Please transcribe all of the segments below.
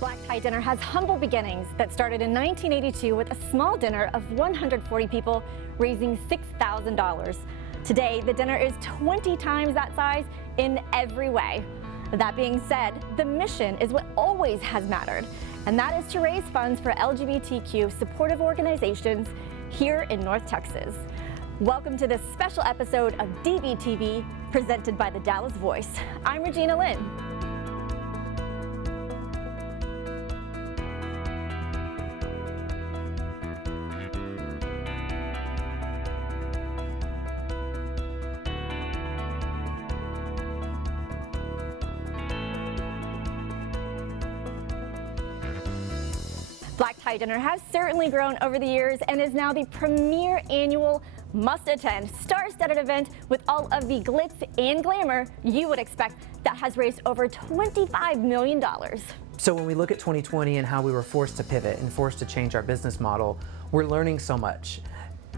Black Tie Dinner has humble beginnings that started in 1982 with a small dinner of 140 people raising $6,000. Today, the dinner is 20 times that size in every way. That being said, the mission is what always has mattered, and that is to raise funds for LGBTQ supportive organizations here in North Texas. Welcome to this special episode of DVTV presented by the Dallas Voice. I'm Regina Lynn. Black Tie Dinner has certainly grown over the years and is now the premier annual must-attend, star-studded event with all of the glitz and glamour you would expect that has raised over $25 million. So when we look at 2020 and how we were forced to pivot and forced to change our business model, we're learning so much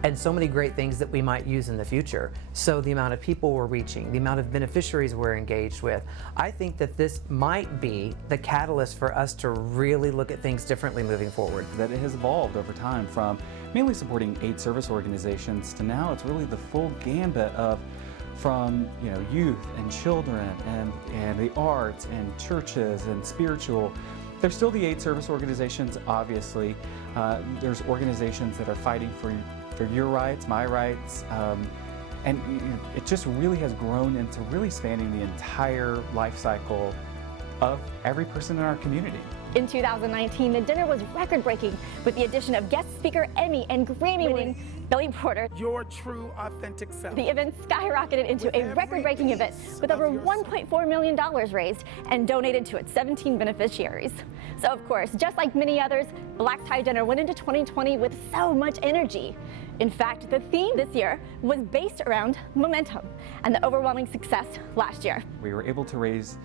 and so many great things that we might use in the future. So the amount of people we're reaching, the amount of beneficiaries we're engaged with, I think that this might be the catalyst for us to really look at things differently moving forward. That it has evolved over time from mainly supporting aid service organizations to now it's really the full gambit of from youth and children and the arts and churches and spiritual. There's still the aid service organizations, obviously. There's organizations that are fighting for your rights, my rights, and it just really has grown into really spanning the entire life cycle of every person in our community. In 2019, the dinner was record-breaking with the addition of guest speaker Emmy and Grammy-winning Billy Porter. Your true, authentic self. The event skyrocketed into a record-breaking event with over $1.4 million raised and donated to its 17 beneficiaries. So of course, just like many others, Black Tie Dinner went into 2020 with so much energy. In fact, the theme this year was based around momentum and the overwhelming success last year. We were able to raise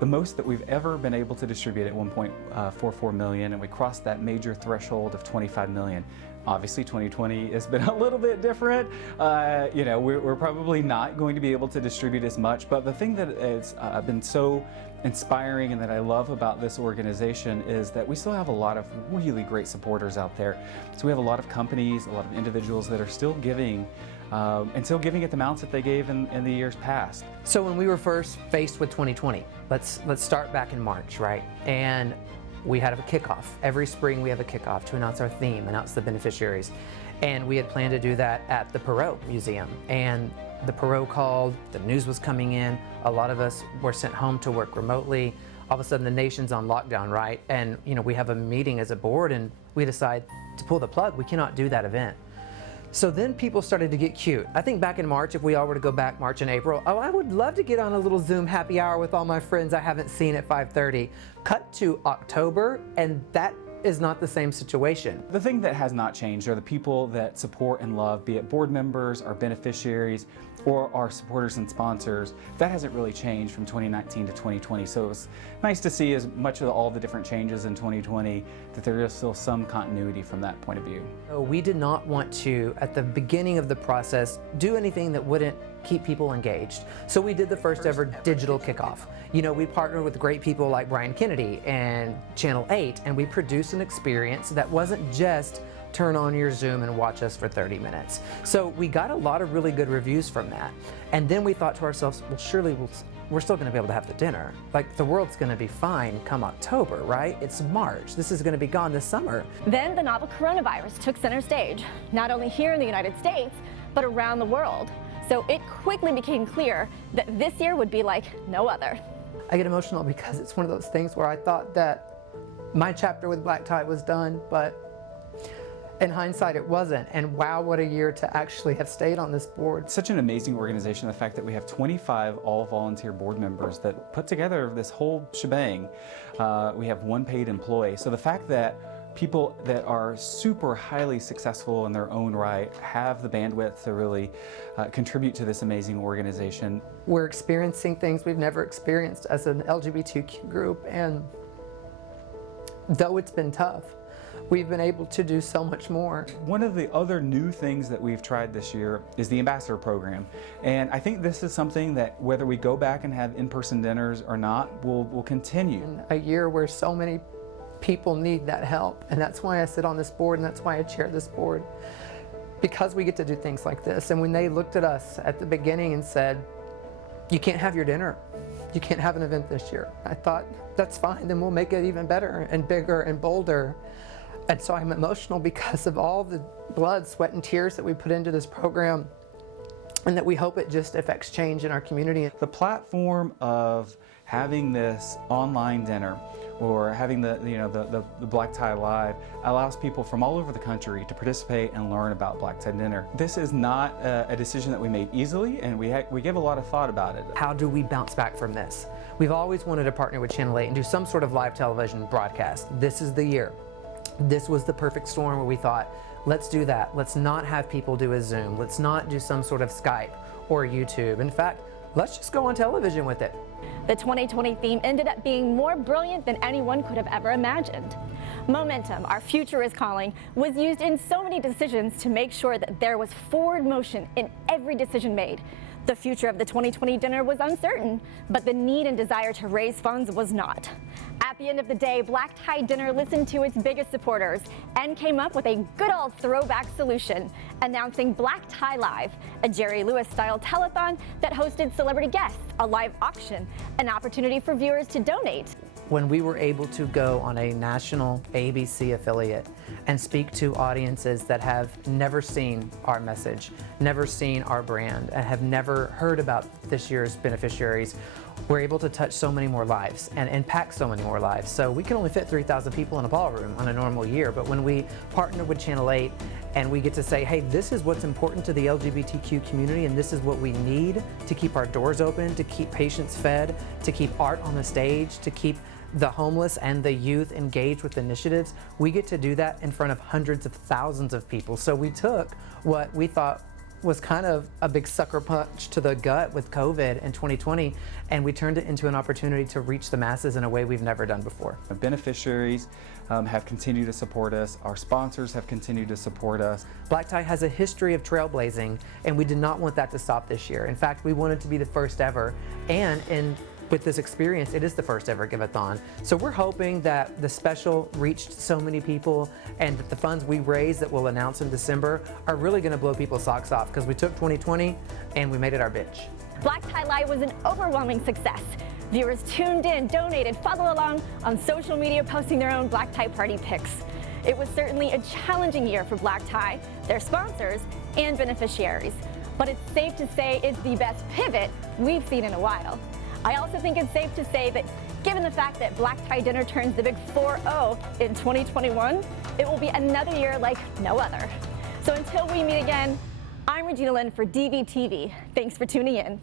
the most that we've ever been able to distribute at 1.44 million, and we crossed that major threshold of 25 million. Obviously 2020 has been a little bit different. We're probably not going to be able to distribute as much, but the thing that has been so inspiring and that I love about this organization is that we still have a lot of really great supporters out there. So we have a lot of companies, a lot of individuals that are still giving and still giving at the amounts that they gave in the years past. So when we were first faced with 2020, let's start back in March, right? And we had a kickoff. Every spring we have a kickoff to announce our theme, announce the beneficiaries. And we had planned to do that at the Perot Museum. And the Perot called, the news was coming in, a lot of us were sent home to work remotely. All of a sudden the nation's on lockdown, right? And we have a meeting as a board and we decide to pull the plug. We cannot do that event. So then people started to get cute. I think back in March, if we all were to go back March and April, oh, I would love to get on a little Zoom happy hour with all my friends I haven't seen at 5:30. Cut to October, and that is not the same situation. The thing that has not changed are the people that support and love, be it board members, our beneficiaries, or our supporters and sponsors. That hasn't really changed from 2019 to 2020. So it was nice to see, as much of all the different changes in 2020, that there is still some continuity from that point of view. So we did not want to, at the beginning of the process, do anything that wouldn't keep people engaged. So we did the first ever digital kickoff. We partnered with great people like Brian Kennedy and Channel 8, and we produced an experience that wasn't just turn on your Zoom and watch us for 30 minutes. So we got a lot of really good reviews from that. And then we thought to ourselves, well, surely we're still gonna be able to have the dinner. Like, the world's gonna be fine come October, right? It's March, this is gonna be gone this summer. Then the novel coronavirus took center stage, not only here in the United States, but around the world. So it quickly became clear that this year would be like no other. I get emotional because it's one of those things where I thought that my chapter with Black Tie was done, but in hindsight it wasn't. And wow, what a year to actually have stayed on this board. Such an amazing organization, the fact that we have 25 all-volunteer board members that put together this whole shebang. We have one paid employee. So the fact that people that are super highly successful in their own right have the bandwidth to really contribute to this amazing organization. We're experiencing things we've never experienced as an LGBTQ group, and though it's been tough, we've been able to do so much more. One of the other new things that we've tried this year is the ambassador program. And I think this is something that whether we go back and have in-person dinners or not, will continue. In a year where so many people need that help, and that's why I sit on this board and that's why I chair this board, because we get to do things like this. And when they looked at us at the beginning and said, you can't have your dinner, you can't have an event this year, I thought, that's fine, then we'll make it even better and bigger and bolder. And so I'm emotional because of all the blood, sweat, and tears that we put into this program, and that we hope it just affects change in our community. The platform of having this online dinner or having the Black Tie Live allows people from all over the country to participate and learn about Black Tie Dinner. This is not a decision that we made easily, and we gave a lot of thought about it. How do we bounce back from this? We've always wanted to partner with Channel 8 and do some sort of live television broadcast. This is the year. This was the perfect storm where we thought, let's do that. Let's not have people do a Zoom. Let's not do some sort of Skype or YouTube. In fact, let's just go on television with it. The 2020 theme ended up being more brilliant than anyone could have ever imagined. Momentum, our future is calling, was used in so many decisions to make sure that there was forward motion in every decision made. The future of the 2020 dinner was uncertain, but the need and desire to raise funds was not. At the end of the day, Black Tie Dinner listened to its biggest supporters and came up with a good old throwback solution, announcing Black Tie Live, a Jerry Lewis-style telethon that hosted celebrity guests, a live auction, an opportunity for viewers to donate. When we were able to go on a national ABC affiliate and speak to audiences that have never seen our message, never seen our brand, and have never heard about this year's beneficiaries, we're able to touch so many more lives and impact so many more lives. So we can only fit 3,000 people in a ballroom on a normal year, but when we partner with Channel 8 and we get to say, hey, this is what's important to the LGBTQ community, and this is what we need to keep our doors open, to keep patients fed, to keep art on the stage, to keep the homeless and the youth engaged with initiatives, we get to do that in front of hundreds of thousands of people. So we took what we thought was kind of a big sucker punch to the gut with COVID in 2020, and we turned it into an opportunity to reach the masses in a way we've never done before. Our beneficiaries have continued to support us. Our sponsors have continued to support us. Black Tie has a history of trailblazing, and we did not want that to stop this year. In fact, we wanted to be the first ever, and with this experience, it is the first ever Give-a-thon. So we're hoping that the special reached so many people and that the funds we raise that we'll announce in December are really gonna blow people's socks off, because we took 2020 and we made it our bitch. Black Tie Live was an overwhelming success. Viewers tuned in, donated, followed along on social media, posting their own Black Tie party pics. It was certainly a challenging year for Black Tie, their sponsors, and beneficiaries. But it's safe to say it's the best pivot we've seen in a while. I also think it's safe to say that given the fact that Black Tie Dinner turns the big 4-0 in 2021, it will be another year like no other. So until we meet again, I'm Regina Lynn for DVTV. Thanks for tuning in.